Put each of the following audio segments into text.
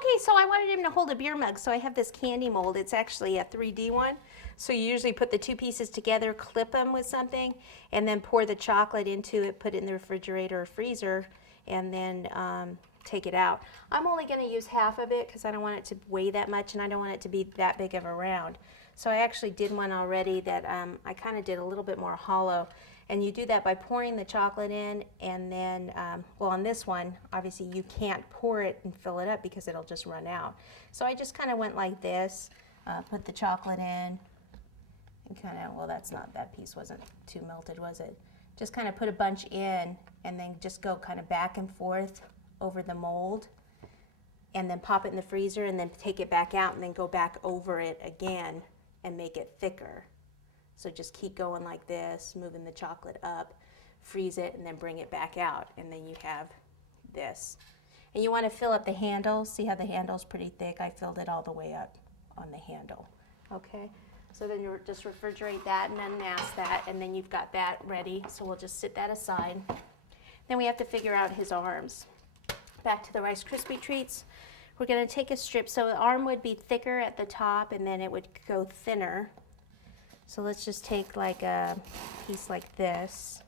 Okay, so I wanted him to hold a beer mug, so I have this candy mold. It's actually a 3D one. So you usually put the two pieces together, clip them with something, and then pour the chocolate into it, put it in the refrigerator or freezer, and then take it out. I'm only going to use half of it because I don't want it to weigh that much, and I don't want it to be that big of a round. So I actually did one already that I kind of did a little bit more hollow. And you do that by pouring the chocolate in, and then, well, on this one, obviously you can't pour it and fill it up because it'll just run out. So I just kind of went like this, put the chocolate in, and kind of, well, that piece wasn't too melted, was it? Just kind of put a bunch in, and then just go kind of back and forth over the mold, and then pop it in the freezer, and then take it back out, and then go back over it again and make it thicker. So just keep going like this, moving the chocolate up, freeze it, and then bring it back out, and then you have this. And you want to fill up the handle. See how the handle's pretty thick? I filled it all the way up on the handle. Okay, so then you just refrigerate that and unmask that, and then you've got that ready. So we'll just sit that aside. Then we have to figure out his arms. Back to the Rice Krispie Treats. We're going to take a strip. So the arm would be thicker at the top, and then it would go thinner. So let's just take like a piece like this.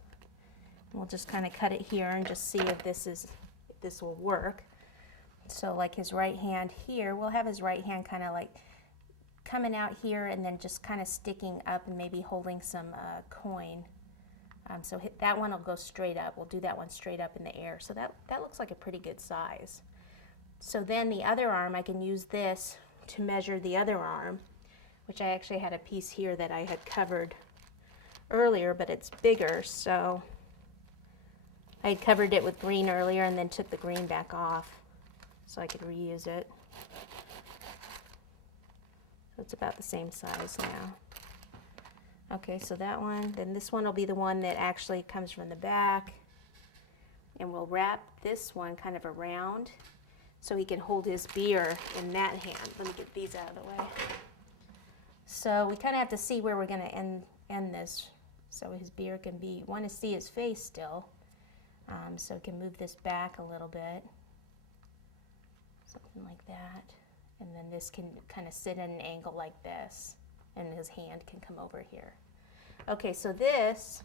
We'll just kind of cut it here and just see if this will work. So like his right hand here, we'll have his right hand kind of like coming out here and then just kind of sticking up and maybe holding some coin. So that one will go straight up. We'll do that one straight up in the air. So that looks like a pretty good size. So then the other arm, I can use this to measure the other arm, which I actually had a piece here that I had covered earlier, but it's bigger, so I had covered it with green earlier and then took the green back off so I could reuse it. So it's about the same size now. Okay, so that one, then this one will be the one that actually comes from the back, and we'll wrap this one kind of around so he can hold his beer in that hand. Let me get these out of the way. So we kind of have to see where we're going to end this, so his beer can be, want to see his face still, so we can move this back a little bit, something like that, and then this can kind of sit at an angle like this, and his hand can come over here. Okay, so this,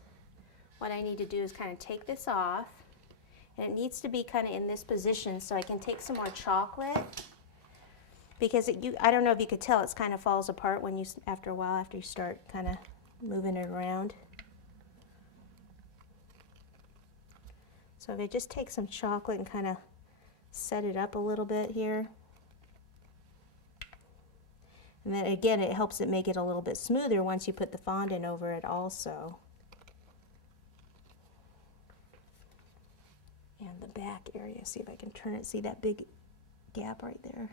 what I need to do is kind of take this off, and it needs to be kind of in this position so I can take some more chocolate. Because I don't know if you could tell, it kind of falls apart when after a while, after you start kind of moving it around. So if I just take some chocolate and kind of set it up a little bit here. And then again, it helps it make it a little bit smoother once you put the fondant over it also. And the back area, see if I can turn it, see that big gap right there?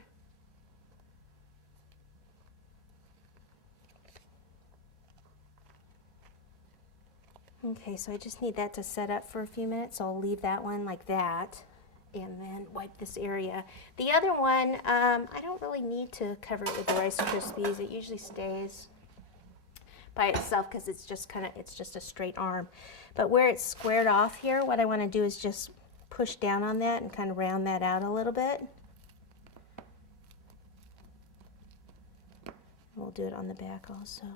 Okay, so I just need that to set up for a few minutes, so I'll leave that one like that, and then wipe this area. The other one, I don't really need to cover it with the Rice Krispies. It usually stays by itself because it's just a straight arm. But where it's squared off here, what I want to do is just push down on that and kind of round that out a little bit. We'll do it on the back also.